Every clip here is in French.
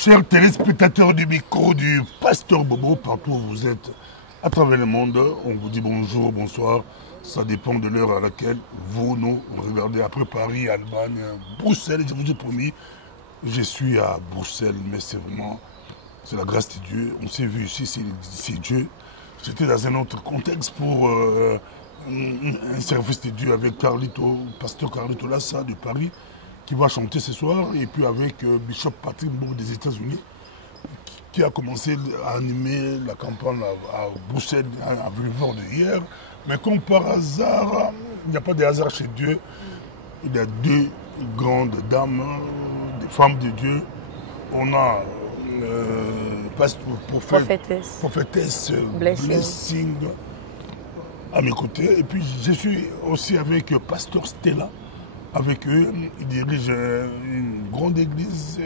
Chers téléspectateurs du micro du Pasteur Bobo, partout où vous êtes, à travers le monde, on vous dit bonjour, bonsoir. Ça dépend de l'heure à laquelle vous nous regardez. Après Paris, Allemagne, Bruxelles, je vous ai promis, je suis à Bruxelles, mais c'est vraiment, c'est la grâce de Dieu. On s'est vu ici, c'est Dieu. J'étais dans un autre contexte pour un service de Dieu avec Carlito, pasteur Carlito Lassa de Paris, qui va chanter ce soir, et puis avec Bishop Patrick Mbou des États-Unis, qui a commencé à animer la campagne à Bruxelles, à Boulevard de hier. Mais comme par hasard, il n'y a pas de hasard chez Dieu, il y a deux grandes dames, des femmes de Dieu. On a prophétesse Blessing à mes côtés. Et puis je suis aussi avec Pasteur Stella. Avec eux, ils dirigent une grande église.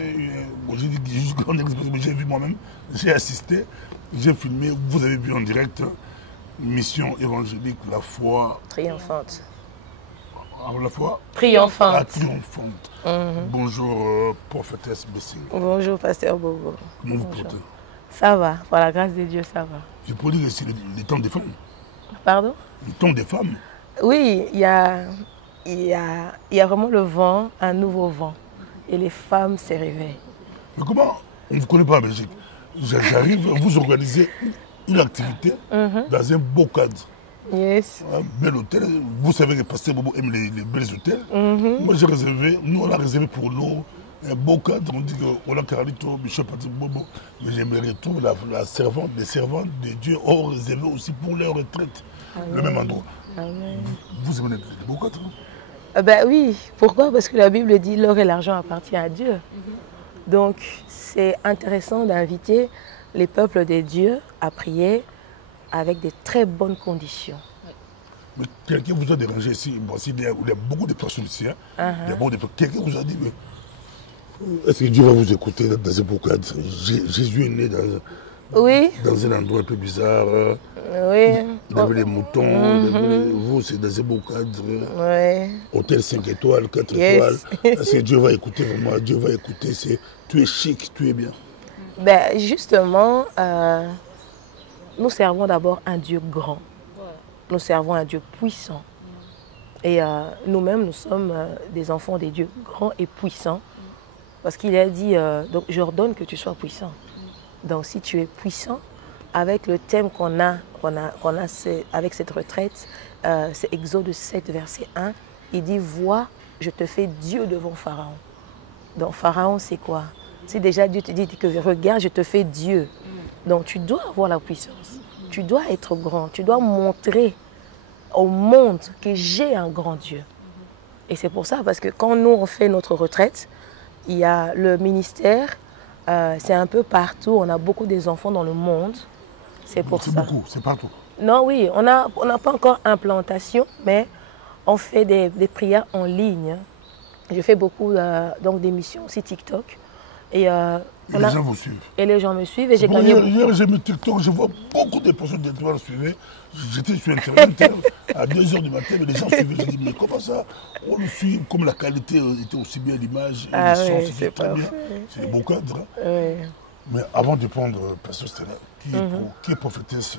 Bon, j'ai dit juste grande église parce que j'ai vu moi-même, j'ai assisté, j'ai filmé, vous avez vu en direct, mission évangélique, la foi triomphante. La foi triomphante. La triomphante. Bonjour, prophétesse Blessing. Bonjour, pasteur Bobo. Comment vous portez? Ça va, par la grâce de Dieu, ça va. Je peux dire que c'est le temps des femmes. Pardon? Le temps des femmes. Oui, il y a vraiment le vent, un nouveau vent. Et les femmes se réveillent. Mais comment? On ne vous connaît pas en Belgique. J'arrive à vous organiser une activité dans un beau cadre. Yes. Un bel hôtel. Vous savez que Pasteur Bobo aime les belles hôtels. Moi, j'ai réservé, nous, on a réservé pour nous un beau cadre. On dit qu'on a Carlito, Bishop Patrick Bobo. Mais j'aimerais tout, les servantes de Dieu ont réservé aussi pour leur retraite. Amen. Le même endroit. Amen. Vous aimez les beaux cadres? Ben oui, pourquoi? Parce que la Bible dit l'or et l'argent appartiennent à Dieu. Donc c'est intéressant d'inviter les peuples de Dieu à prier avec de très bonnes conditions. Mais quelqu'un vous a dérangé ici? Bon, il y a beaucoup de personnes ici. Hein? Quelqu'un vous a dit, est-ce que Dieu va vous écouter dans un beau cadre? Jésus est né dans un endroit un peu bizarre. Oui. Il avait les moutons, vous c'est dans un beau cadre. Oui. Hôtel 5 étoiles, 4 étoiles. Est-ce que Dieu va écouter vraiment? Dieu va écouter, tu es chic, tu es bien. Ben justement, nous servons d'abord un Dieu grand. Nous servons un Dieu puissant. Et nous-mêmes, nous sommes des enfants des dieux grands et puissants. Parce qu'il a dit, donc j'ordonne que tu sois puissant. Donc si tu es puissant, avec le thème qu'on a avec cette retraite, c'est Exode 7, verset 1, il dit, vois, je te fais Dieu devant Pharaon. Donc Pharaon, c'est quoi? C'est déjà Dieu te dit que regarde, je te fais Dieu. Donc tu dois avoir la puissance, tu dois être grand, tu dois montrer au monde que j'ai un grand Dieu. Et c'est pour ça, parce que quand nous on fait notre retraite, il y a le ministère, c'est un peu partout, on a beaucoup des enfants dans le monde. C'est pour ça. C'est beaucoup, c'est partout. Non, oui, on n'a pas encore implantation, mais on fait des prières en ligne. Je fais beaucoup donc des missions aussi TikTok. Et les gens vous suivent. Et les gens me suivent. Et j'ai gagné. Hier, j'ai mis TikTok, je vois beaucoup de personnes qui me suivent. J'étais sur Internet à 2 h du matin, mais les gens suivaient. Je dis, mais comment ça? On le suit, comme la qualité était aussi bien, l'image, le son, c'était très bien. C'est des beaux cadres. Hein. Oui. Mais avant de prendre Pasteur Stella, qui est prophétesse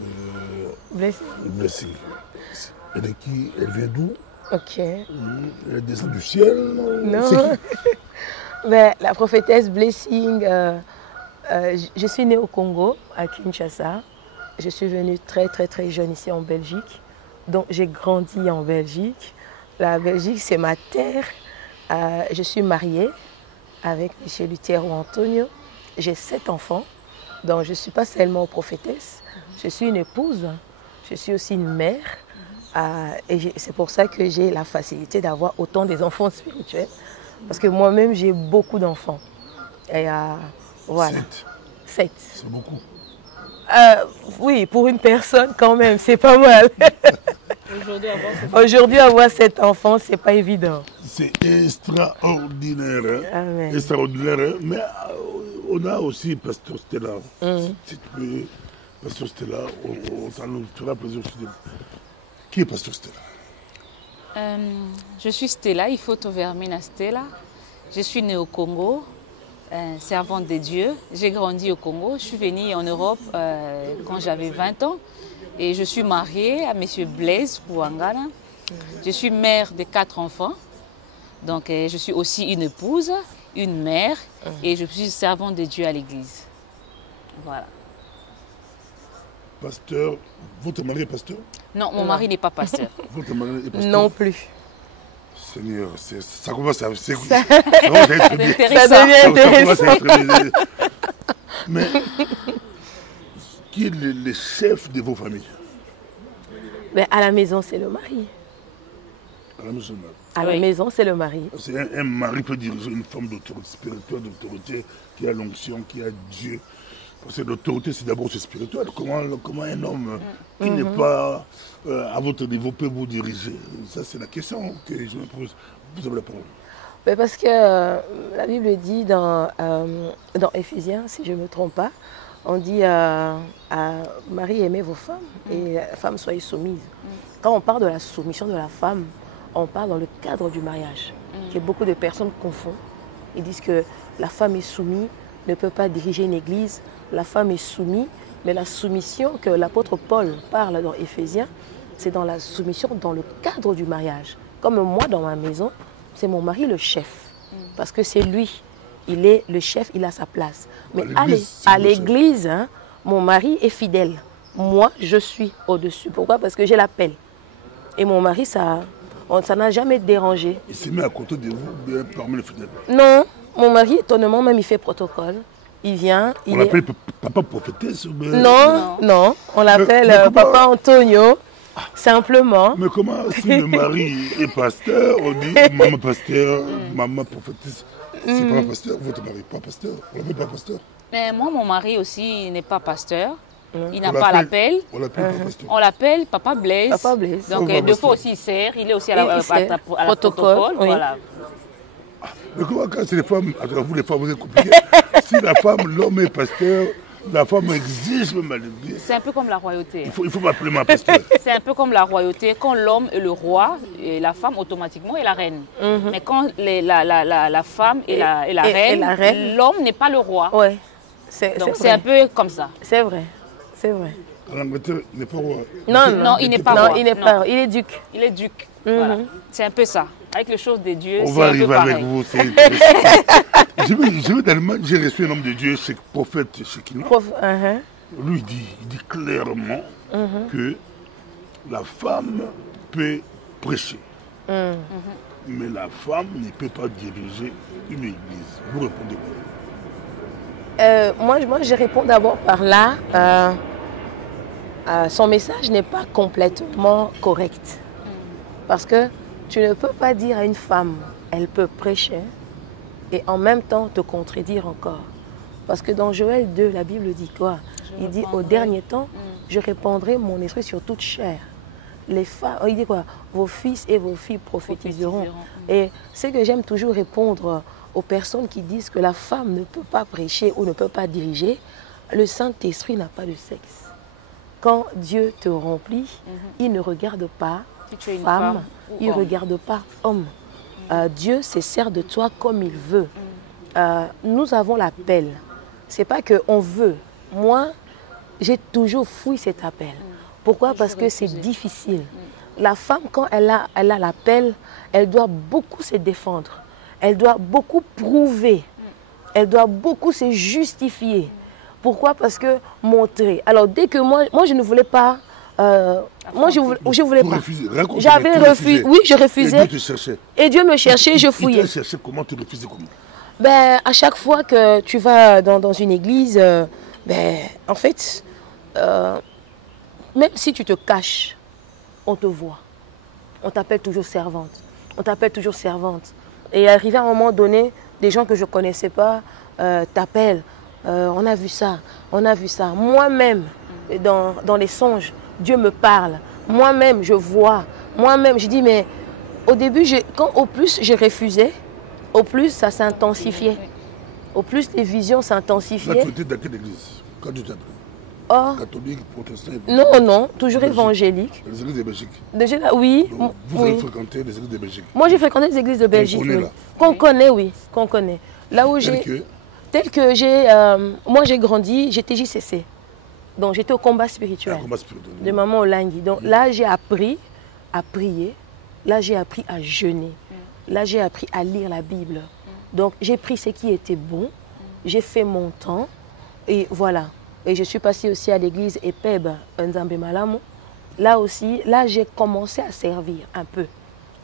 Blessing? Elle est qui? Elle vient d'où? Ok. Elle descend du ciel? Non. Ben, la prophétesse Blessing, je suis née au Congo, à Kinshasa. Je suis venue très jeune ici en Belgique. Donc j'ai grandi en Belgique. La Belgique, c'est ma terre. Je suis mariée avec M. Lutero Antonio. J'ai 7 enfants. Donc je ne suis pas seulement prophétesse. Je suis une épouse. Je suis aussi une mère. Et c'est pour ça que j'ai la facilité d'avoir autant des enfants spirituels. Parce que moi-même, j'ai beaucoup d'enfants. Et voilà. 7. C'est beaucoup. Oui, pour une personne, quand même, c'est pas mal. Aujourd'hui, avoir 7 enfants, c'est pas évident. C'est extraordinaire. Hein? Amen. Extraordinaire. Hein? Mais on a aussi Pasteur Stella. Si tu peux, Pasteur Stella, ça nous fera plaisir aussi de... Qui est Pasteur Stella? Je suis Stella, Ifoto Vermina Stella. Je suis née au Congo. servante de Dieu. J'ai grandi au Congo. Je suis venue en Europe quand j'avais 20 ans. Et je suis mariée à M. Blaise Kouangana. Je suis mère de 4 enfants. Donc je suis aussi une épouse, une mère. Et je suis servante de Dieu à l'église. Voilà. Pasteur, votre mari est pasteur? Non, mon mari n'est pas pasteur. Votre mari est pasteur? Non plus. Seigneur, ça commence à être Ça devient ça commence à intéressant. être Mais qui est le chef de vos familles? Mais à la maison, c'est le mari. À la maison. À la maison, c'est le mari. C'est un mari peut diriger une forme d'autorité spirituelle, d'autorité qui a l'onction, qui a Dieu. Parce que l'autorité, c'est d'abord spirituel. Comment un homme qui n'est pas à votre niveau peut vous diriger? Ça, c'est la question que je me pose. Vous avez la parole. Mais parce que la Bible dit dans Éphésiens, si je ne me trompe pas, on dit à Marie, aimez vos femmes et femmes, soyez soumises. Quand on parle de la soumission de la femme, on parle dans le cadre du mariage. Que beaucoup de personnes confondent. Ils disent que la femme est soumise, ne peut pas diriger une église. La femme est soumise, mais la soumission que l'apôtre Paul parle dans Éphésiens, c'est dans la soumission dans le cadre du mariage. Comme moi, dans ma maison, c'est mon mari le chef. Parce que c'est lui, il est le chef, il a sa place. Mais à l'église, hein, mon mari est fidèle. Moi, je suis au-dessus. Pourquoi? Parce que j'ai l'appel. Et mon mari, ça n'a jamais dérangé. Il s'est mis à côté de vous, bien parmi les fidèles? Non, mon mari, étonnamment, même il fait protocole. Il vient. On l'appelle papa prophétesse? Non, on l'appelle papa Antonio, simplement. Mais comment, si le mari est pasteur, on dit maman pasteur, maman prophétesse? C'est pas pasteur, votre mari n'est pas pasteur? On l'appelle pas pasteur? Mais moi, mon mari aussi n'est pas pasteur. Il n'a pas l'appel. On l'appelle pas pasteur. On l'appelle Papa Blaise. Papa Blaise. Donc, deux fois aussi, il sert. Il est aussi à la protocole. Oui. Voilà. Mais comment, quand c'est les femmes, vous les femmes, vous êtes compliqués. Si la femme, l'homme est pasteur, la femme exige même à l'église. C'est un peu comme la royauté. Il faut m'appeler ma pasteur. C'est un peu comme la royauté. Quand l'homme est le roi, et la femme automatiquement est la reine. Mais quand la femme est la reine, l'homme n'est pas le roi. Ouais. Donc c'est un peu comme ça. C'est vrai. C'est vrai. En Angleterre, il n'est pas roi. Non, il n'est pas roi. Il n'est pas roi. Il est duc. Il est duc. Voilà. C'est un peu ça. Avec les choses de Dieu, on va arriver avec vous. Je vais dans le monde, j'ai reçu un homme de Dieu, c'est le prophète Shekina. Lui, il dit clairement que la femme peut prêcher. Mais la femme ne peut pas diriger une église. Vous répondez quoi? Moi, je réponds d'abord par là. Son message n'est pas complètement correct. Parce que tu ne peux pas dire à une femme, elle peut prêcher, et en même temps te contredire encore. Parce que dans Joël 2, la Bible dit quoi? Il dit, au dernier temps, je répandrai mon esprit sur toute chair. Les femmes, il dit quoi? Vos fils et vos filles prophétiseront. Et ce que j'aime toujours répondre aux personnes qui disent que la femme ne peut pas prêcher ou ne peut pas diriger, le Saint-Esprit n'a pas de sexe. Quand Dieu te remplit, il ne regarde pas femme, il ne regarde pas homme. Dieu se sert de toi comme il veut. Nous avons l'appel. Ce n'est pas qu'on veut. Moi, j'ai toujours fui cet appel. Pourquoi? Parce que c'est difficile. La femme, quand elle a l'appel, elle doit beaucoup se défendre. Elle doit beaucoup prouver. Elle doit beaucoup se justifier. Pourquoi? Parce que montrer. Alors, dès que moi je ne voulais pas... moi, je voulais pas. J'avais refusé. Oui, je refusais. Et Dieu te cherchait. Et Dieu me cherchait, je fouillais. Il t'a cherché comment? Tu refusais comment? Ben, à chaque fois que tu vas dans une église, en fait, même si tu te caches, on te voit. On t'appelle toujours servante. On t'appelle toujours servante. Et arrivé à un moment donné, des gens que je ne connaissais pas t'appellent. On a vu ça, on a vu ça. Moi-même, dans les songes, Dieu me parle. Moi-même, je vois. Moi-même, je dis, mais au début, quand au plus je refusais, au plus ça s'intensifiait. Au plus les visions s'intensifiaient. Là, tu étais dans quelle église quand tu t'appelles? Catholique, protestant? Non, toujours évangélique. Les églises de Belgique? Déjà là, oui. Donc, vous avez fréquenté les églises de Belgique? Moi, j'ai fréquenté les églises de Belgique. Qu'on connaît, oui. Qu'on connaît. Là où j'ai... tel que moi j'ai grandi, j'étais JCC. Donc j'étais au combat spirituel. De Maman Olangui. Donc là j'ai appris à prier. Là j'ai appris à jeûner. Là j'ai appris à lire la Bible. Donc j'ai pris ce qui était bon. J'ai fait mon temps. Et voilà. Et je suis passée aussi à l'église Epeb Nzambe Malamu. Là aussi, là j'ai commencé à servir un peu.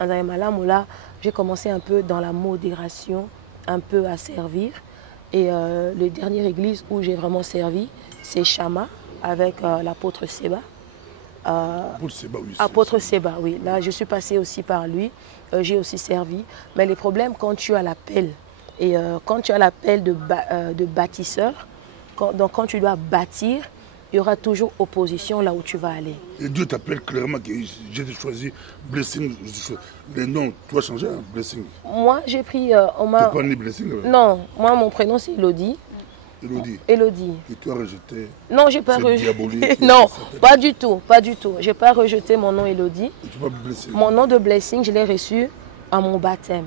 Nzambe Malamu, là j'ai commencé un peu dans la modération, un peu à servir. Et le dernière église où j'ai vraiment servi, c'est Chama avec l'apôtre Seba. Apôtre Seba, oui. Là, je suis passée aussi par lui. J'ai aussi servi. Mais le problème, quand tu as l'appel, et quand tu as l'appel de bâtisseur, donc quand tu dois bâtir, il y aura toujours opposition là où tu vas aller. Et Dieu t'appelle clairement que j'ai choisi Blessing. Le nom, tu as changé, hein, Blessing. Moi, j'ai pris... Tu n'es pas né Blessing? Non, moi, mon prénom, c'est Elodie. Elodie. Et tu as rejeté? Non, j'ai pas rejeté. Non, pas du tout, pas du tout. J'ai pas rejeté mon nom Elodie. Et tu pas Blessing? Mon nom de Blessing, je l'ai reçu à mon baptême.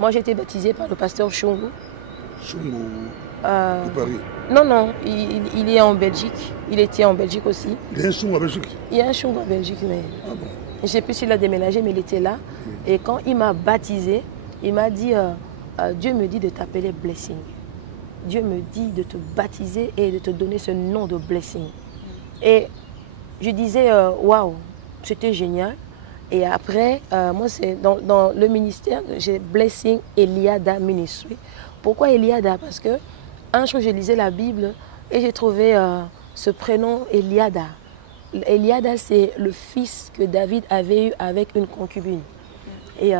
Moi, j'ai été baptisée par le pasteur Chungu. Chungu de Paris? Non, non, il est en Belgique. Il était en Belgique aussi. Il y a un Chungu en Belgique? Il y a un Chungu en Belgique, mais... Ah bon? Je ne sais plus s'il a déménagé, mais il était là. Et quand il m'a baptisé, il m'a dit, Dieu me dit de t'appeler Blessing. Dieu me dit de te baptiser et de te donner ce nom de Blessing. Et je disais, waouh, c'était génial. Et après, moi, c'est dans le ministère, j'ai Blessing Eliada Ministry. Pourquoi Eliada? Parce que un jour, je lisais la Bible et j'ai trouvé ce prénom Eliada. Eliada, c'est le fils que David avait eu avec une concubine. Et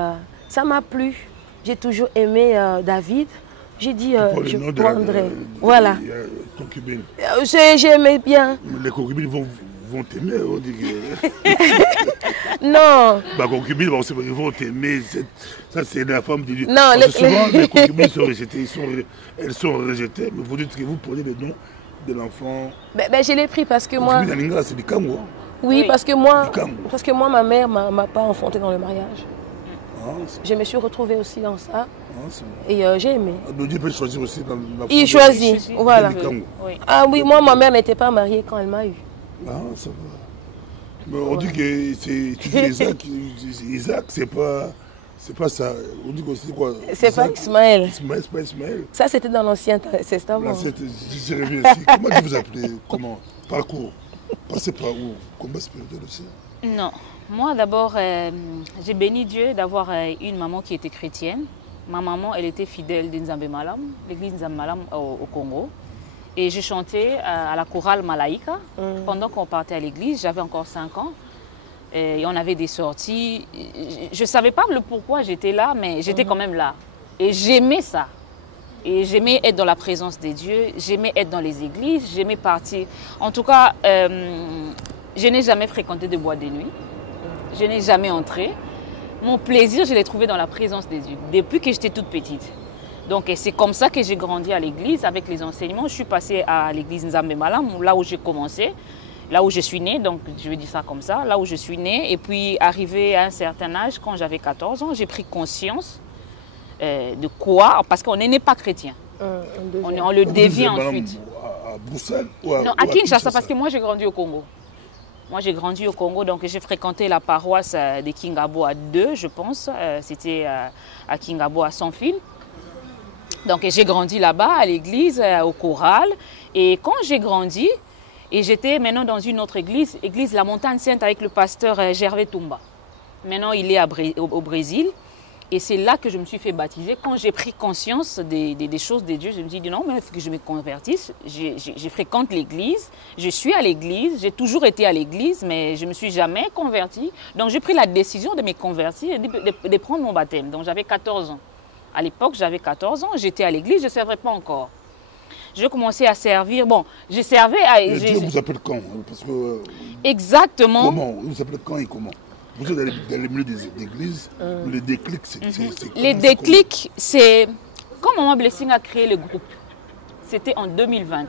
ça m'a plu. J'ai toujours aimé David. J'ai dit, je prendrai. Voilà. Concubine. J'aimais bien. Les concubines vont t'aimer, on dit que... Non. Bah, concubines, ils vont t'aimer. Ça, c'est la femme de Dieu. Non, souvent, les concubines sont rejetées. Elles sont rejetées, mais vous dites que vous prenez le nom de l'enfant. Ben, je l'ai pris parce que moi... C'est du Kango. Oui, parce que moi, ma mère ne m'a pas enfanté dans le mariage. Je me suis retrouvée aussi dans ça. Et j'ai aimé. Dieu peut choisir aussi dans la Il choisit, voilà. Oui. Ah oui, moi, ma mère n'était pas mariée quand elle m'a eu. Ah, ça va. Mais on dit que c'est Isaac, c'est pas ça. On dit que c'est quoi? C'est pas Ismaël. C'est pas Ismaël. Ça, c'était dans l'Ancien Testament. Je reviens ici. Comment tu vous appelez? Comment? Parcours? Passez par où? Combat spirituel aussi? Non. Moi, d'abord, j'ai béni Dieu d'avoir une maman qui était chrétienne. Ma maman, elle était fidèle d'Nzambe Malam, l'église Nzambe Malam au Congo. Et je chantais à la chorale Malaïka. Pendant qu'on partait à l'église, j'avais encore 5 ans. Et on avait des sorties. Je ne savais pas le pourquoi j'étais là, mais j'étais quand même là. Et j'aimais ça. Et j'aimais être dans la présence des dieux. J'aimais être dans les églises. J'aimais partir. En tout cas, je n'ai jamais fréquenté de boîte de nuit. Je n'ai jamais entré. Mon plaisir, je l'ai trouvé dans la présence des dieux, depuis que j'étais toute petite. Donc c'est comme ça que j'ai grandi à l'église, avec les enseignements. Je suis passée à l'église Nzambe Malam, là où j'ai commencé, là où je suis née, donc je vais dire ça comme ça, là où je suis née. Et puis arrivé à un certain âge, quand j'avais 14 ans, j'ai pris conscience de quoi, parce qu'on n'est pas chrétien. On le devient ensuite. À Bruxelles ou à, non, à Kinshasa, parce que moi j'ai grandi au Congo. Moi, j'ai grandi au Congo, donc j'ai fréquenté la paroisse de Kingabo à 2, je pense. C'était à Kingabo à Sans-Fil. Donc, j'ai grandi là-bas, à l'église, au choral. Et quand j'ai grandi, et j'étais maintenant dans une autre église, l'église La Montagne Sainte avec le pasteur Gervais Toumba. Maintenant, il est au Brésil. Et c'est là que je me suis fait baptiser. Quand j'ai pris conscience des choses de Dieu, je me suis dit non, mais il faut que je me convertisse. Je fréquente l'église, je suis à l'église, j'ai toujours été à l'église, mais je ne me suis jamais convertie. Donc j'ai pris la décision de me convertir et de prendre mon baptême. Donc j'avais 14 ans. À l'époque, j'avais 14 ans, j'étais à l'église, je ne servais pas encore. Je commençais à servir. Bon, je servais à... Et Dieu vous appelle quand? Parce que, exactement. Comment? Il vous appelle quand et comment? Vous êtes dans les milieux des églises, le déclic, c'est les déclics, c'est... Quand Maman Blessing a créé le groupe, c'était en 2020.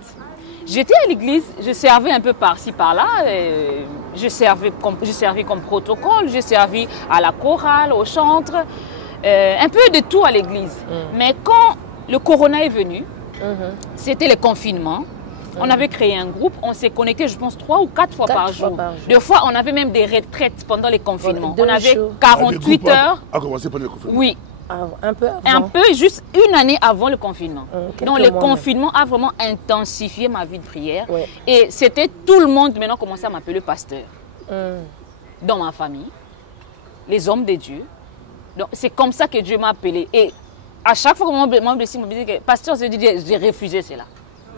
J'étais à l'église, je servais un peu par-ci, par-là. Je servais comme protocole, je servais à la chorale, au chantre, un peu de tout à l'église. Mais quand le corona est venu. C'était le confinement. On avait créé un groupe, on s'est connecté, je pense, 3 ou 4 fois par jour. Des fois, on avait même des retraites pendant les confinements. On avait 48 heures. À commencer par le confinement. Oui. Un peu avant. Un peu, juste une année avant le confinement. Donc, le confinement a vraiment intensifié ma vie de prière. Ouais. Et c'était tout le monde maintenant commençait à m'appeler pasteur. Dans ma famille, les hommes de Dieu. Donc, c'est comme ça que Dieu m'a appelé. Et à chaque fois que mon blessé me disait que pasteur, j'ai refusé cela.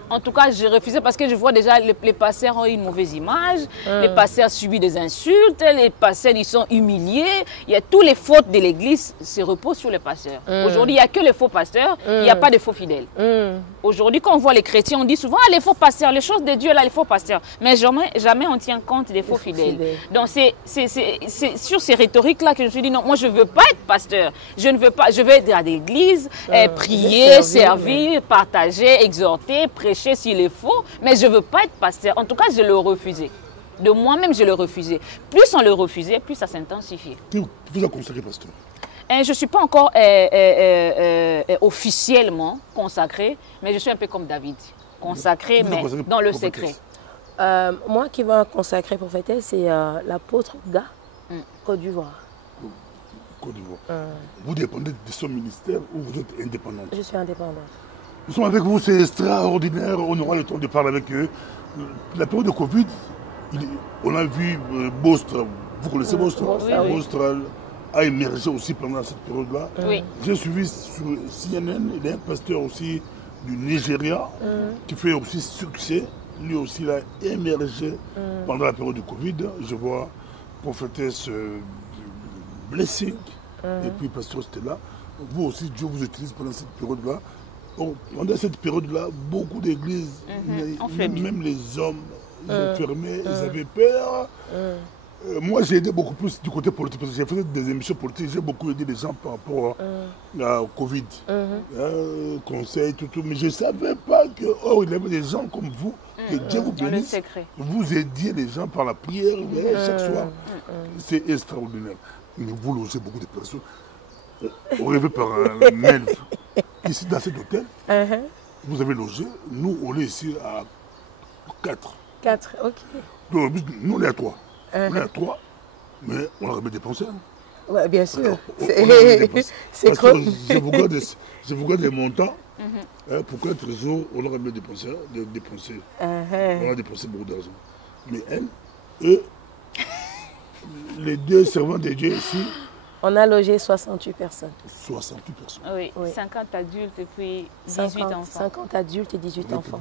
En tout cas, j'ai refusé parce que je vois déjà les pasteurs ont une mauvaise image, les pasteurs subissent des insultes, les pasteurs ils sont humiliés. Il y a tous les fautes de l'église se reposent sur les pasteurs. Aujourd'hui, il n'y a que les faux pasteurs, il n'y a pas de faux fidèles. Aujourd'hui, quand on voit les chrétiens, on dit souvent les faux pasteurs, les choses de Dieu là, les faux pasteurs. Mais jamais on tient compte des faux fidèles. Donc c'est sur ces rhétoriques-là que je me suis dit non, moi je ne veux pas être pasteur. Je ne veux pas, je veux être à l'église, prier, servir, partager, exhorter, prêcher s'il est faux, mais je ne veux pas être pasteur. En tout cas, je le refusais. De moi-même, je le refusais. Plus on le refusait, plus ça s'intensifiait. Qui vous a consacré pasteur? Je ne suis pas encore officiellement consacrée, mais je suis un peu comme David. Consacrée, mais dans le secret. Moi qui va consacrer prophétesse, c'est l'apôtre Ga, Côte d'Ivoire. Côte d'Ivoire. Vous dépendez de son ministère ou vous êtes indépendante? Je suis indépendante. Nous sommes avec vous, c'est extraordinaire. On aura le temps de parler avec eux. La période de Covid, on a vu Bostra. Vous connaissez Bostra? Bostra a émergé aussi pendant cette période-là. J'ai suivi sur CNN, il y a un pasteur aussi du Nigeria qui fait aussi succès. Lui aussi, il a émergé pendant la période du Covid. Je vois prophétesse Blessing et puis pasteur Stella. Vous aussi, Dieu vous utilise pendant cette période-là. Pendant cette période-là, beaucoup d'églises, même les hommes, ils ont fermé, ils avaient peur. Moi, j'ai aidé beaucoup plus du côté politique, parce que j'ai fait des émissions politiques, j'ai beaucoup aidé les gens par rapport au Covid. Conseils, tout, mais je ne savais pas que, il y avait des gens comme vous, que Dieu vous bénisse, vous aidiez les gens par la prière chaque soir. C'est extraordinaire. Mais vous logez beaucoup de personnes. On rêvait par un mail. Ici, dans cet hôtel, vous avez logé. Nous, on est ici à 4. 4, ok. Donc, nous, on est à 3. On est à 3, mais on aurait bien dépensé. Ouais, bien sûr. C'est comme... Je vous garde les montants. Pour 4 jours, on aurait bien dépensé. On a dépensé beaucoup d'argent. Mais eux, les deux servants de Dieu ici, on a logé 68 personnes. 68 personnes. Oui, 50 adultes et puis 18 enfants. 50 adultes et 18 enfants.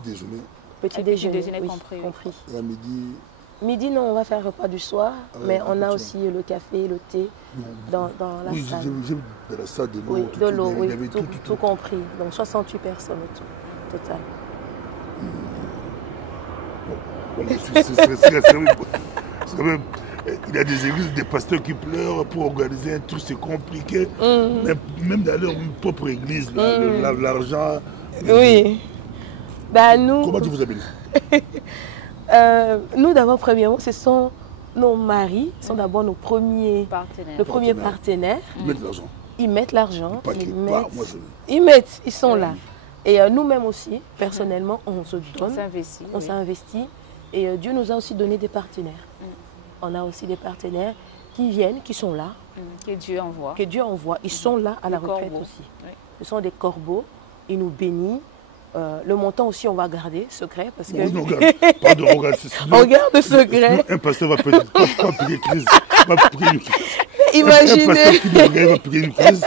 Petit déjeuner compris. Et à midi? Midi, non, on va faire un repas du soir, mais on a aussi le café, le thé dans la salle. J'ai de la salle, de l'eau, oui, de l'eau, oui, tout compris. Donc 68 personnes au total. C'est quand même... Il y a des églises, des pasteurs qui pleurent pour organiser un truc, c'est compliqué. Même dans leur propre église, l'argent. Oui. Nous, comment tu vous appelles? Nous, d'abord, premièrement, ce sont nos maris, sont d'abord nos premiers partenaires. Ils mettent l'argent. Ils mettent l'argent. Ils sont là. Et nous-mêmes aussi, personnellement, on se donne. On s'investit. Et Dieu nous a aussi donné des partenaires. On a aussi des partenaires qui viennent, qui sont là. Que Dieu envoie. Ils sont là à la retraite aussi. Ce sont des corbeaux. Ils nous bénissent. Le montant aussi, on va garder secret. Parce que... on garde secret. Un pasteur va payer une crise. Imaginez. Un pasteur qui va payer une crise.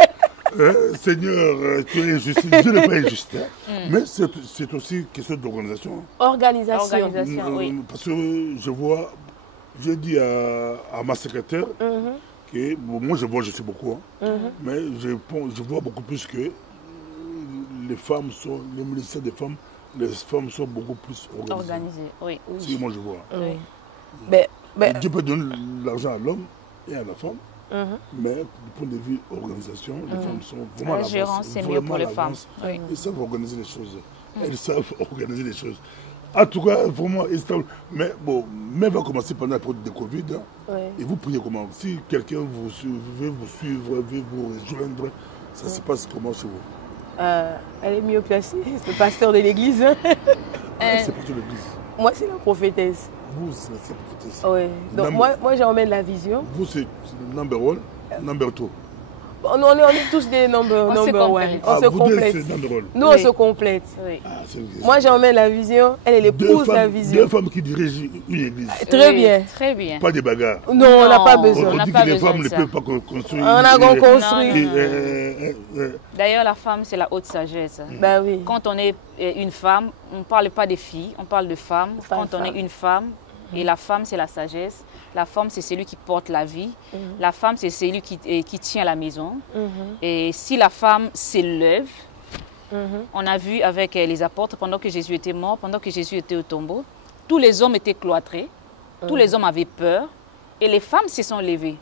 Seigneur, tu es injuste. Dieu n'est pas injuste. Mais c'est aussi question d'organisation. Organisation, oui. Parce que je vois... J'ai dit à ma secrétaire que moi je suis beaucoup, mais je vois beaucoup plus que les femmes sont, les ministères des femmes, les femmes sont beaucoup plus organisées. Oui. Si moi je vois. Oui. Dieu peut donner l'argent à l'homme et à la femme, mais du point de vue organisation, les femmes sont vraiment à l'avance. La gérance, c'est mieux pour les femmes. Elles savent organiser les choses. Elles savent organiser les choses. En tout cas, vraiment stable. Mais bon, même va commencer pendant la période de Covid. Et vous priez comment? Si quelqu'un veut vous suivre, veut vous rejoindre, ça se passe comment chez vous? Elle est mieux placée, c'est le pasteur de l'église. C'est plutôt l'église. Moi, c'est la prophétesse. Vous, c'est la prophétesse. Oui. Donc, moi j'emmène la vision. Vous, c'est le number one, number two. On est tous des number one. On se complète. Nous, on se complète. Oui. Moi, j'emmène la vision. Elle est l'épouse de la vision. Deux femmes qui dirigent une église. Très bien. Très bien. Pas des bagarres. Non, on n'a pas besoin. On dit que les femmes ne peuvent pas construire. On a construit. D'ailleurs, la femme, c'est la haute sagesse. Ben oui. Quand on est une femme, on ne parle pas des filles, on parle de femmes. Quand on est une femme, et la femme, c'est la sagesse. La femme, c'est celui qui porte la vie. La femme, c'est celui qui tient la maison. Et si la femme s'élève, on a vu avec les apôtres, pendant que Jésus était mort, pendant que Jésus était au tombeau, tous les hommes étaient cloîtrés, tous les hommes avaient peur, et les femmes se sont levées.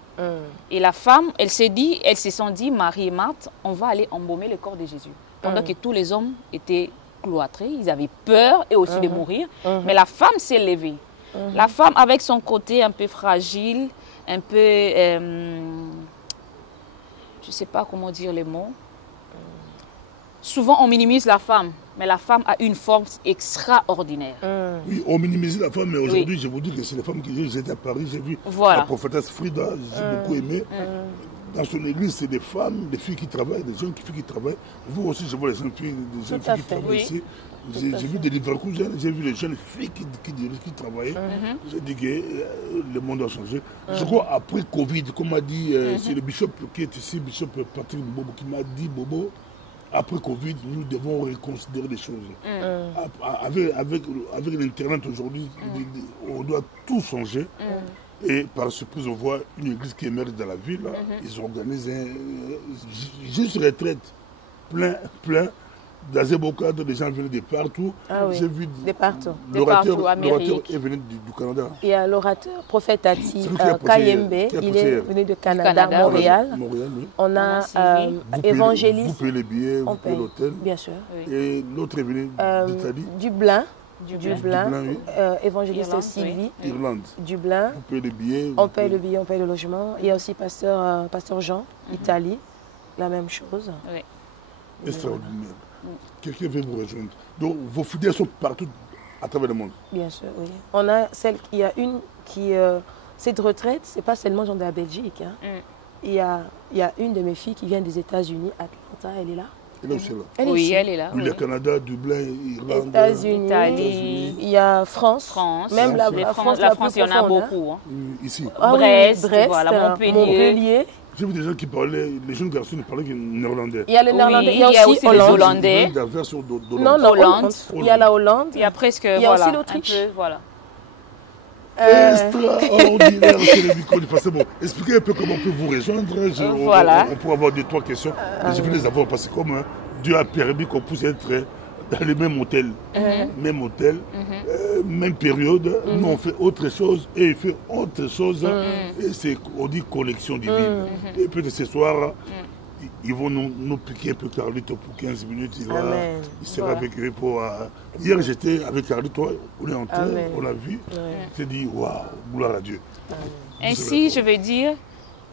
Et la femme, elles se sont dit, Marie et Marthe, on va aller embaumer le corps de Jésus. Pendant que tous les hommes étaient cloîtrés, ils avaient peur et aussi de mourir, mais la femme s'est levée. La femme, avec son côté un peu fragile, un peu, je ne sais pas comment dire les mots. Souvent, on minimise la femme, mais la femme a une force extraordinaire. Oui, on minimise la femme, mais aujourd'hui, je vous dis que c'est les femmes qui... J'étais à Paris, j'ai vu la prophétesse Frida, j'ai beaucoup aimé. Dans son église, c'est des femmes, des filles qui travaillent, des jeunes filles qui travaillent. Vous aussi, je vois les jeunes filles, qui travaillent ici. J'ai vu des Leverkusen, j'ai vu les jeunes filles qui travaillaient. J'ai dit que le monde a changé. Je crois après Covid, comme m'a dit, c'est le bishop qui est ici, bishop Patrick Bobo, qui m'a dit, Bobo, après Covid, nous devons reconsidérer les choses. Avec l'Internet aujourd'hui, on doit tout changer. Et par surprise, on voit une église qui émerge dans la ville. Ils organisent juste retraite, plein. Dans un beau cadre, les gens venaient de partout. J'ai vu l'orateur est venu du Canada. Il y a l'orateur, prophète Tati Kayembe, il est venu de Canada, Montréal. Oui. On a évangéliste. Vous payez les billets, vous payez l'hôtel. Bien sûr. Et l'autre est venu d'Italie. Dublin, oui. Évangéliste Sylvie. Irlande. Dublin. Vous payez les billets. On paye le billet, on paye le logement. Il y a aussi pasteur Jean, Italie, la même chose. Oui. Extraordinaire. Quelqu'un veut vous rejoindre. Donc vos fidèles sont partout à travers le monde. Bien sûr, oui. On a il y a une qui... cette retraite, ce n'est pas seulement genre de la Belgique. Il y a une de mes filles qui vient des États-Unis, Atlanta, elle est là. Elle est aussi là. Elle est là. Oui, le Canada, Dublin, Irlande, États-Unis, Italie. Il y a France. Même la France, il y en a beaucoup. Ici. Brest, voilà, Montpellier. J'ai vu des gens qui parlaient, les jeunes garçons ne parlaient que néerlandais. Il y a le néerlandais, il y a aussi les Hollandais. Non, Hollande. Il y a la Hollande. Il y a presque, il y a aussi l'Autriche. Voilà. Extraordinaire, c'est le micro du passé. Bon, expliquez un peu comment on peut vous rejoindre. Voilà. On pourrait avoir 2-3 questions. Je vais les avoir parce que comme Dieu a permis qu'on puisse être dans le même hôtel, même période, nous on fait autre chose et il fait autre chose. Et c'est, on dit connexion divine. Et puis de ce soir, ils vont nous piquer un peu Carlito pour 15 minutes. Il sera avec eux pour... Hier j'étais avec Carlito, on est entré, on l'a vu. J'ai dit, waouh, gloire à Dieu. Ainsi, je veux dire,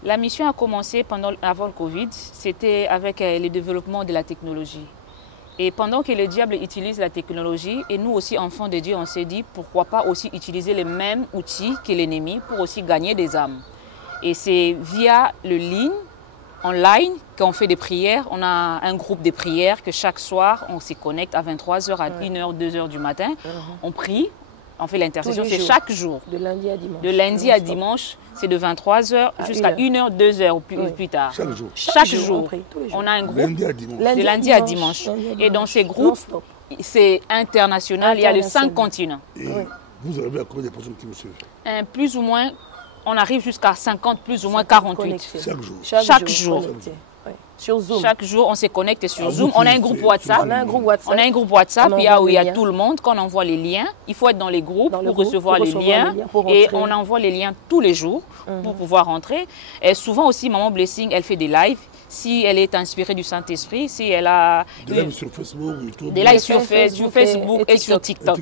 la mission a commencé avant le Covid, c'était avec le développement de la technologie. Et pendant que le diable utilise la technologie, et nous aussi, enfants de Dieu, on s'est dit, pourquoi pas aussi utiliser les mêmes outils que l'ennemi pour aussi gagner des âmes. Et c'est via le ligne, online, qu'on fait des prières. On a un groupe de prières que chaque soir, on s'y connecte à 23h, à 1h, 2h du matin. On prie, on fait l'intercession, c'est chaque jour. De lundi à dimanche. De lundi à dimanche, c'est de 23h jusqu'à 1h, 2h ou plus tard. Chaque jour. Chaque jour. On a un groupe de lundi à dimanche. Et dans ces groupes, c'est international, il y a les 5 continents. Et vous avez à combien de personnes qui vous suivent? Plus ou moins, on arrive jusqu'à 50, plus ou moins 48. Chaque jour. Chaque jour. Sur Zoom. Chaque jour, on se connecte sur Zoom. On a un groupe WhatsApp. On a un groupe WhatsApp. On a un groupe WhatsApp où il y a tout le monde. Quand on envoie les liens, il faut être dans les groupes pour recevoir les liens. Et on envoie les liens tous les jours pour pouvoir rentrer. Et souvent aussi, Maman Blessing, elle fait des lives. Si elle est inspirée du Saint-Esprit, si elle a... Des lives sur Facebook, YouTube. Des lives sur Facebook et sur TikTok.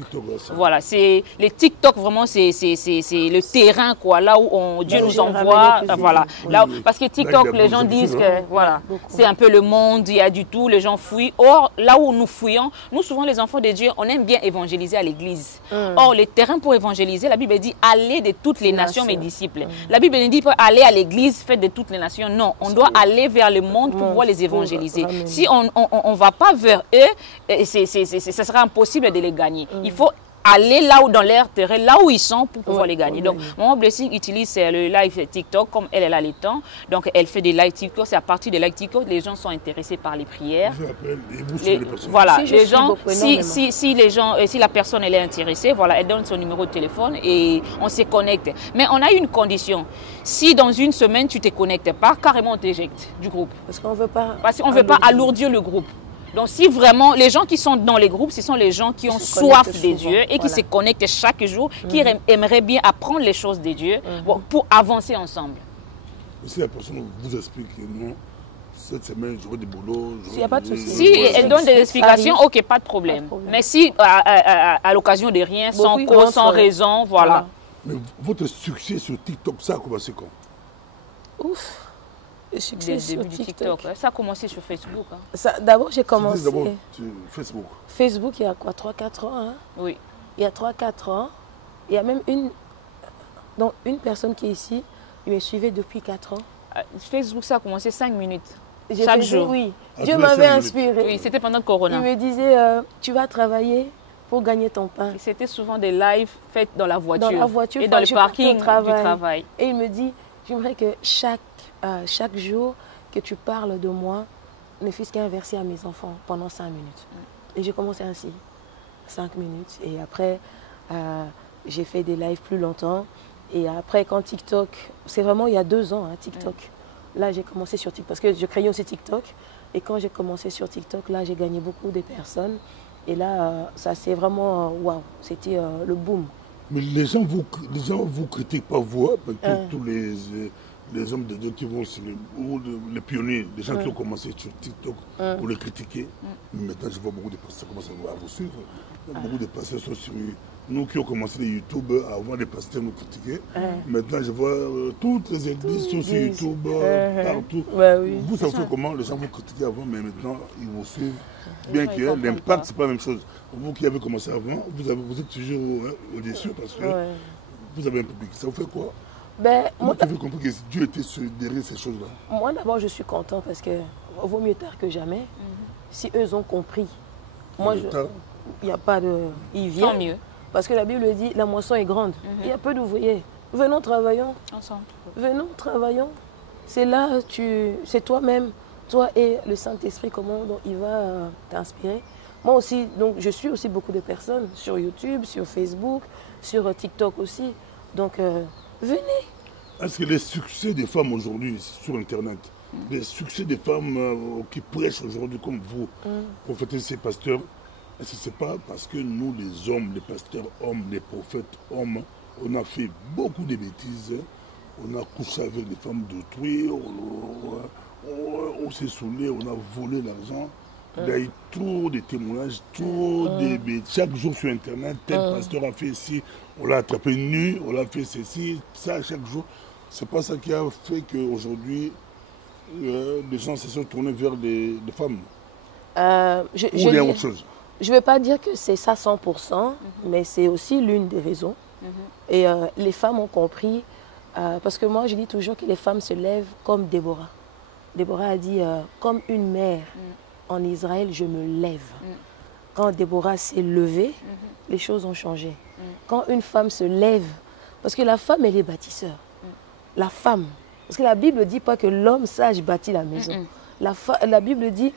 Voilà, c'est les TikTok, vraiment, c'est le terrain, quoi, là où Dieu nous envoie. Voilà. Là, parce que TikTok, les gens disent que... Voilà. c'est un peu le monde, il y a du tout, les gens fuient. Or, là où nous fuyons, nous souvent les enfants de Dieu, on aime bien évangéliser à l'église. Or, les terrains pour évangéliser, la Bible dit allez de toutes les nations, mes disciples. La Bible ne dit pas aller à l'église, faites de toutes les nations. Non, on doit aller vers le monde pour pouvoir les évangéliser. Si on ne va pas vers eux, ce sera impossible de les gagner. Il faut aller là où dans leur terrain, là où ils sont pour pouvoir les gagner. Donc, Maman Blessing utilise le live TikTok comme elle a le temps. Donc, elle fait des live TikTok. C'est à partir des live TikTok, les gens sont intéressés par les prières. Voilà, les gens, si la personne elle est intéressée, voilà, elle donne son numéro de téléphone et on se connecte. Mais on a une condition. Si dans une semaine, tu ne te connectes pas, carrément on t'éjecte du groupe. Parce qu'on veut pas. Parce qu'on ne veut pas alourdir le groupe. Donc, si vraiment, les gens qui sont dans les groupes, ce sont les gens qui ont soif des dieux et qui se connectent chaque jour, qui aimeraient bien apprendre les choses des dieux pour avancer ensemble. Si la personne vous explique, non, cette semaine, j'aurai des boulots. S'il n'y a pas de souci. Si elle donne des explications, ok, pas de problème. Mais si, à l'occasion de rien, sans cause, sans raison, voilà. Mais votre succès sur TikTok, ça a commencé quand? Ouf. Le succès sur TikTok. Ça a commencé sur Facebook. D'abord, j'ai commencé. D'abord sur Facebook. Facebook, il y a quoi, 3-4 ans, hein? Oui. Il y a 3-4 ans. Il y a même une personne qui est ici, il me suivait depuis 4 ans. Facebook, ça a commencé 5 minutes. Chaque jour. Oui. Dieu m'avait inspiré. Oui, c'était pendant le Corona. Il me disait, tu vas travailler pour gagner ton pain. C'était souvent des lives faits dans la voiture. Dans la voiture. Et dans le parking du travail. Et il me dit, j'aimerais que chaque jour que tu parles de moi, ne fût-ce qu'un verset à mes enfants pendant 5 minutes. Et j'ai commencé ainsi, 5 minutes. Et après, j'ai fait des lives plus longtemps. Et après, quand TikTok, c'est vraiment il y a 2 ans, hein, TikTok. Là, j'ai commencé sur TikTok, parce que je créais aussi TikTok. Et quand j'ai commencé sur TikTok, là, j'ai gagné beaucoup de personnes. Et là, ça c'est vraiment, waouh, c'était le boom. Mais les gens vous critiquent pas, vous, tous les hommes de Dieu qui vont sur les pionniers, les gens qui ont commencé sur TikTok pour les critiquer. Maintenant, je vois beaucoup de pasteurs commencer à vous suivre. Beaucoup de pasteurs sont sur nous qui ont commencé les YouTube avant les pasteurs nous critiquer. Maintenant, je vois toutes les églises sont sur YouTube, partout. Vous, ça vous fait comment? Les gens vous critiquaient avant, mais maintenant, ils vous suivent. Bien que l'impact, ce n'est pas la même chose. Vous qui avez commencé avant, vous êtes toujours au-dessus parce que vous avez un public. Ça vous fait quoi? Moi, tu veux comprendre que Dieu était derrière ces choses-là? Moi, d'abord, je suis content parce que vaut mieux tard que jamais. Si eux ont compris, moi, il n'y a pas de... Ils viennent. Tant mieux. Parce que la Bible dit, la moisson est grande. Il y a peu d'ouvriers. Venons, travaillons. Ensemble. Venons, travaillons. C'est là, c'est toi-même, toi et le Saint-Esprit, comment il va t'inspirer. Moi aussi, donc, je suis aussi beaucoup de personnes sur YouTube, sur Facebook, sur TikTok aussi. Donc, venez. Est-ce que les succès des femmes aujourd'hui sur Internet, les succès des femmes qui prêchent aujourd'hui comme vous, prophétesses et pasteurs, est-ce que ce n'est pas parce que nous, les hommes, les pasteurs hommes, les prophètes hommes, on a fait beaucoup de bêtises, on a couché avec les femmes d'autrui, on s'est saoulé, on a volé l'argent. Il y a eu trop de témoignages, trop de bêtises. Chaque jour sur Internet, tel pasteur a fait ici, on l'a attrapé nu, on l'a fait ceci, ça chaque jour. C'est pas ça qui a fait qu'aujourd'hui, les gens se sont tournés vers des femmes. Ou il y a autre chose? Je ne vais pas dire que c'est ça 100%, mais c'est aussi l'une des raisons. Et les femmes ont compris, parce que moi je dis toujours que les femmes se lèvent comme Déborah. Déborah a dit, comme une mère en Israël, je me lève. Quand Déborah s'est levée, les choses ont changé. Quand une femme se lève, parce que la femme, elle est bâtisseur. La femme, parce que la Bible ne dit pas que l'homme sage bâtit la maison. La Bible dit,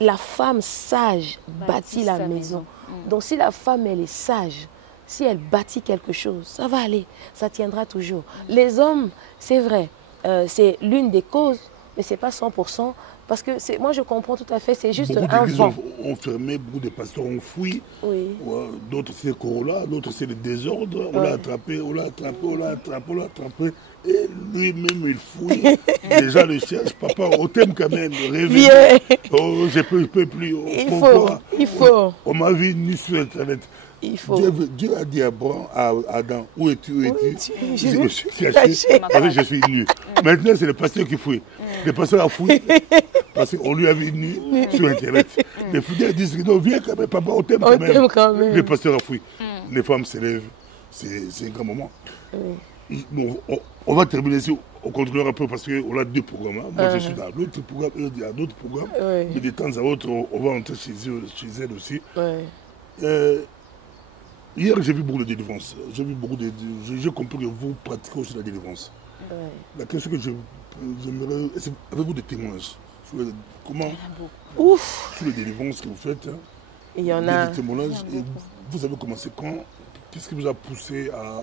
la femme sage bâtit la maison. Donc si la femme, elle est sage, si elle bâtit quelque chose, ça va aller, ça tiendra toujours. Les hommes, c'est vrai, c'est l'une des causes, mais ce n'est pas 100%. Parce que moi, je comprends tout à fait, c'est juste un vent. On fermé, beaucoup de pasteurs ont fui. Oui. D'autres, c'est le Corolla, d'autres, c'est le désordre. On l'a attrapé, on l'a attrapé, on l'a attrapé, on l'a attrapé. Et lui-même, il fouille. Les gens le cherchent. Papa, on t'aime quand même. Réveille. Oh, je ne peux plus. Oh, il faut. On m'a vu nu sur Internet. Il faut. Dieu a dit à Adam, où es-tu, où es-tu? Je me suis caché parce que je suis nu. Maintenant, c'est le pasteur qui fouille. Le pasteur a fouillé parce qu'on lui avait nu sur Internet. Les fidèles disent non, viens quand même, papa, on t'aime quand même. Le pasteur a fouillé. Les femmes s'élèvent. C'est un grand moment. Bon, on va terminer ici. On continuera un peu parce qu'on a 2 programmes. Hein. Moi, je suis dans l'autre programme, eux, il y a d'autres programmes. Mais de temps à autre, on va entrer chez elle aussi. Hier, j'ai vu beaucoup de délivrance. J'ai compris que vous pratiquez aussi la délivrance. La question que j'aimerais... Avez-vous des témoignages sur les délivrances que vous faites? Hein? Il y en a. Des témoignages. Et vous avez commencé quand? Qu'est-ce qui vous a poussé à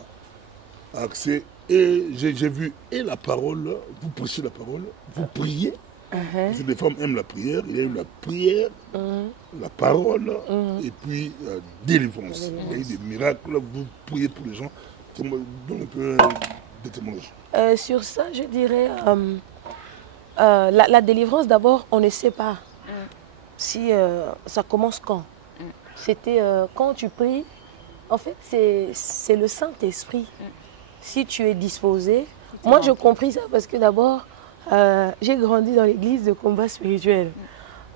accéder? Et j'ai vu et la parole, vous prêchez la parole, vous priez. Parce que les femmes aiment la prière. Il y a eu la prière, la parole, et puis la délivrance. Il y a eu des miracles, vous priez pour les gens. Donne un peu des témoignages. Sur ça, je dirais, la délivrance, d'abord, on ne sait pas si ça commence quand. C'était quand tu pries, en fait, c'est le Saint-Esprit. Si tu es disposé, moi j'ai compris ça parce que d'abord, j'ai grandi dans l'église de combat spirituel.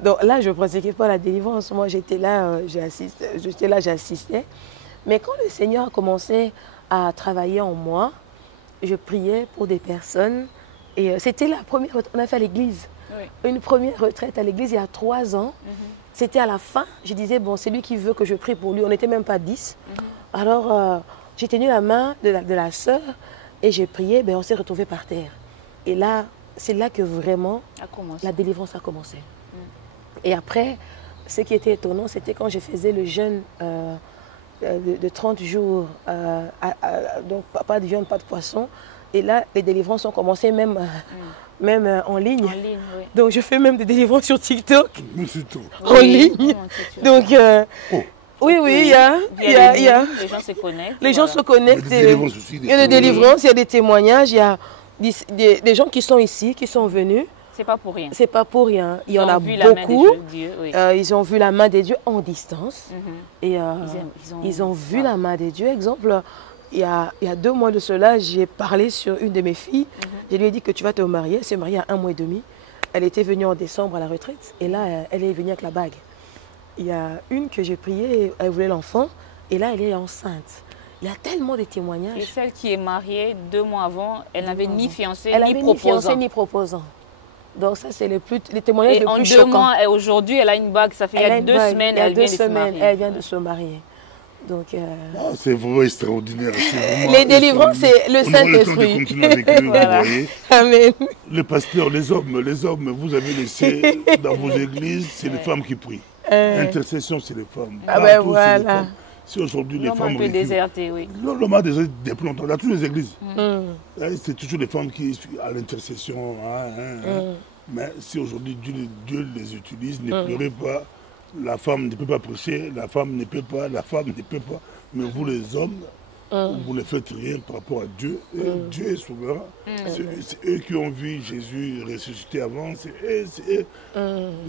Donc là, je ne pratiquais pas la délivrance. Moi, j'étais là, j'assistais. Mais quand le Seigneur a commencé à travailler en moi, je priais pour des personnes. Et c'était la première retraite qu'on a fait à l'église. Une première retraite à l'église il y a 3 ans. C'était à la fin. Je disais, bon, c'est lui qui veut que je prie pour lui. On n'était même pas 10. Alors, j'ai tenu la main de la sœur et j'ai prié. Ben, on s'est retrouvés par terre. Et là, c'est là que vraiment la délivrance a commencé. Et après, ce qui était étonnant, c'était quand je faisais le jeûne de 30 jours, donc pas de viande, pas de poisson. Et là, les délivrances ont commencé même en ligne. Donc, je fais même des délivrances sur TikTok. En ligne. Donc, oui, il y a. Les gens se connectent. Les gens se connectent. Il y a des délivrances, il y a des témoignages, il y a des gens qui sont ici, qui sont venus. C'est pas pour rien. C'est pas pour rien. Il y en a beaucoup. Ils ont vu la main de Dieu en distance. Et ils ont vu la main de Dieu. Exemple, il y a 2 mois de cela, j'ai parlé sur une de mes filles. Je lui ai dit que tu vas te marier. Elle s'est mariée à 1 mois et demi. Elle était venue en décembre à la retraite. Et là, elle est venue avec la bague. Il y a une que j'ai priée, elle voulait l'enfant. Et là, elle est enceinte. Il y a tellement de témoignages. Et celle qui est mariée 2 mois avant, elle n'avait ni fiancé ni proposant. Donc ça, c'est les témoignages les plus choquants. En 2 mois, et aujourd'hui, elle a une bague. Ça fait il y a 2 semaines, elle vient de se marier. Elle vient de se marier. Donc, c'est vraiment extraordinaire. Les délivrances, c'est le Saint-Esprit. Voilà. Amen. Les pasteurs, les hommes, vous avez laissé dans vos églises, c'est les femmes qui prient. Intercession, c'est les femmes. Ah ben voilà. Si aujourd'hui les femmes... L'homme a un peu déserté, oui. L'homme a déserté depuis longtemps, dans toutes les églises. C'est toujours les femmes qui sont à l'intercession. Mais si aujourd'hui Dieu les utilise, ne pleurez pas. La femme ne peut pas prêcher, la femme ne peut pas. Mais vous les hommes, vous ne faites rien par rapport à Dieu. Dieu est souverain. C'est eux qui ont vu Jésus ressusciter avant. C'est eux.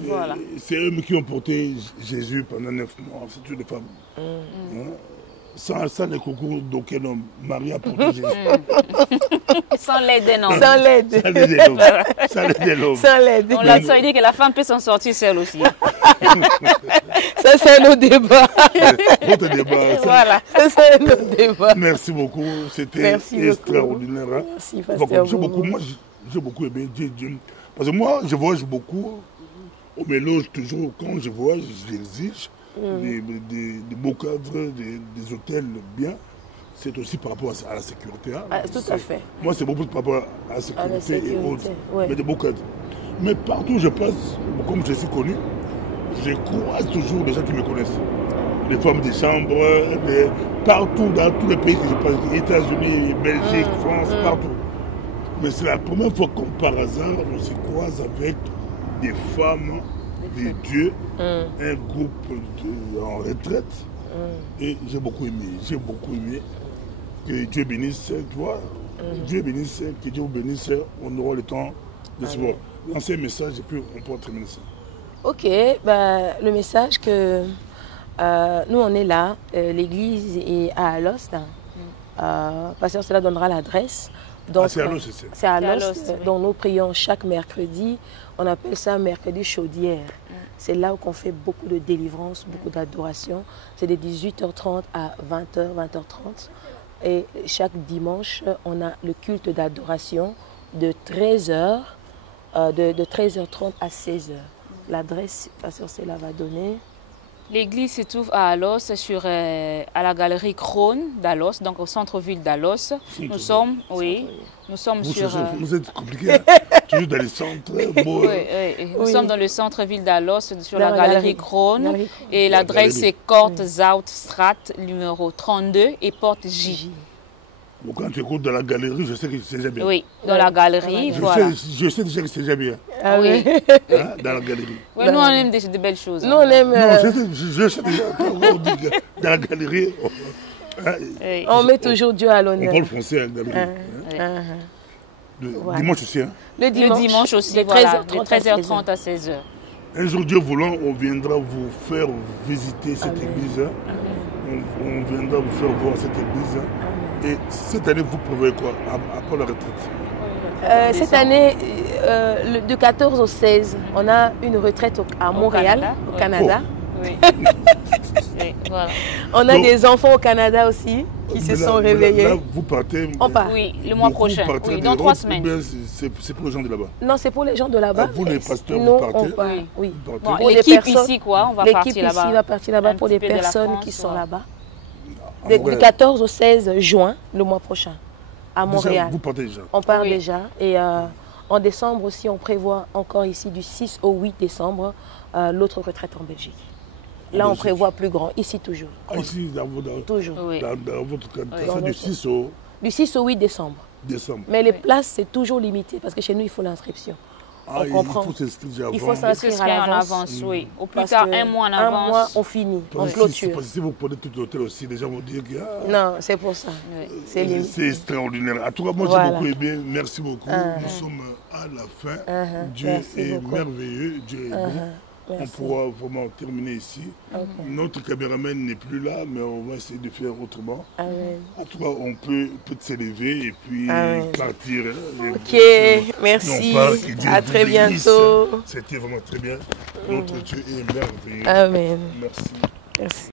Voilà. C'est eux qui ont porté Jésus pendant 9 mois. C'est toutes les femmes. Sans les concours d'aucun homme, Marie a porté Jésus. Sans l'aide d'un homme. Sans l'aide. Sans l'aide de l'homme. Sans l'aide. On l'a dit que la femme peut s'en sortir seule aussi. Ça, c'est nos débats. Votre débat. Voilà. Ça, c'est nos débats. Merci beaucoup. C'était extraordinaire. Hein? Merci, pasteur. Moi, j'ai beaucoup aimé Dieu. Parce que moi, je voyage beaucoup. On m'éloge toujours. Quand je voyage, j'exige. Des beaux cadres, des hôtels bien, c'est aussi par rapport à la sécurité. Hein. Tout à fait. Moi, c'est beaucoup par rapport à la sécurité et autres, mais des beaux cadres. Mais partout où je passe, comme je suis connu, je croise toujours des gens qui me connaissent. Les femmes des chambres, partout, dans tous les pays que je passe, États-Unis, Belgique, France, partout. Mais c'est la première fois comme par hasard, on se croise avec des femmes de Dieu, un groupe en retraite. Et j'ai beaucoup aimé. Que Dieu bénisse, tu vois. Dieu bénisse, que Dieu vous bénisse. On aura le temps de se voir. Lancer un message et puis on pourra terminer ça. Ok, le message que Nous, on est là. L'église est à Alost. Pasteur cela donnera l'adresse. C'est à Alost, c'est à Alost. Donc, nous prions chaque mercredi. On appelle ça mercredi chaudière. C'est là où on fait beaucoup de délivrance, beaucoup d'adoration. C'est de 18h30 à 20h, 20h30. Et chaque dimanche, on a le culte d'adoration de 13h, de 13h30 à 16h. L'adresse, Pasteur Cela va donner. L'église se trouve à Alos, à la galerie Krone d'Alos, donc au centre-ville d'Alos. Nous sommes, sur... Vous êtes compliqué, hein? Toujours dans les centres. Nous sommes dans le centre-ville d'Alos, sur la galerie Krone. Et l'adresse est Korte Zoutstraat, numéro 32 et porte J. Bon, quand tu écoutes dans la galerie, je sais que c'est déjà bien. Oui, dans la galerie, voilà. Je sais déjà que c'est déjà bien. Ah oui. Hein, dans la galerie. Ouais, nous, on aime de belles choses. Nous, on aime... Non, je sais déjà. Quand on dit dans la galerie, on met toujours Dieu à on l'honneur. parle français, hein, galerie. Dimanche aussi, hein? Le dimanche aussi, de 13h30 à 16h. Un jour, Dieu voulant, on viendra vous faire visiter cette église. Hein. On viendra vous faire voir cette église. Hein. Et cette année, vous prévoyez quoi après la retraite? Cette année, de 14 au 16, on a une retraite à Montréal, au Canada. Oui. Oui, voilà. On a des enfants au Canada aussi qui se sont réveillés. Là, vous partez. On part. Oui, le mois prochain. Oui, dans 3 semaines. C'est pour les gens de là-bas. Non, c'est pour les gens de là-bas. Vous, les pasteurs, nous, vous partez. on part. Oui. Bon, l'équipe ici, quoi, on va partir là-bas. L'équipe ici va partir là-bas pour les personnes qui sont là-bas. Du 14 au 16 juin, le mois prochain, à Montréal. Déjà, vous partez déjà? On part déjà. Et en décembre aussi, on prévoit encore ici du 6 au 8 décembre l'autre retraite en Belgique. Là, on prévoit plus grand. Ici, toujours. Ici, toujours. Dans votre cas, c'est du 6 au... Du 6 au 8 décembre. Mais les places, c'est toujours limité parce que chez nous, il faut l'inscription. Il faut s'inscrire avant. Il faut s'inscrire en avance. Oui. Au plus tard, un mois en avance. Un mois, on finit, on clôture. Parce que si vous prenez tout l'hôtel aussi, les gens vont dire que... Non, c'est pour ça. C'est extraordinaire. En tout cas, moi, j'ai beaucoup aimé. Merci beaucoup. Nous sommes à la fin. Dieu est merveilleux. Dieu est bon. On pourra vraiment terminer ici. Notre caméraman n'est plus là, mais on va essayer de faire autrement. En tout cas, on peut s'élever et puis partir. Ok, merci. À très bientôt. C'était vraiment très bien. Notre Dieu est merveilleux. Amen. Merci. Merci.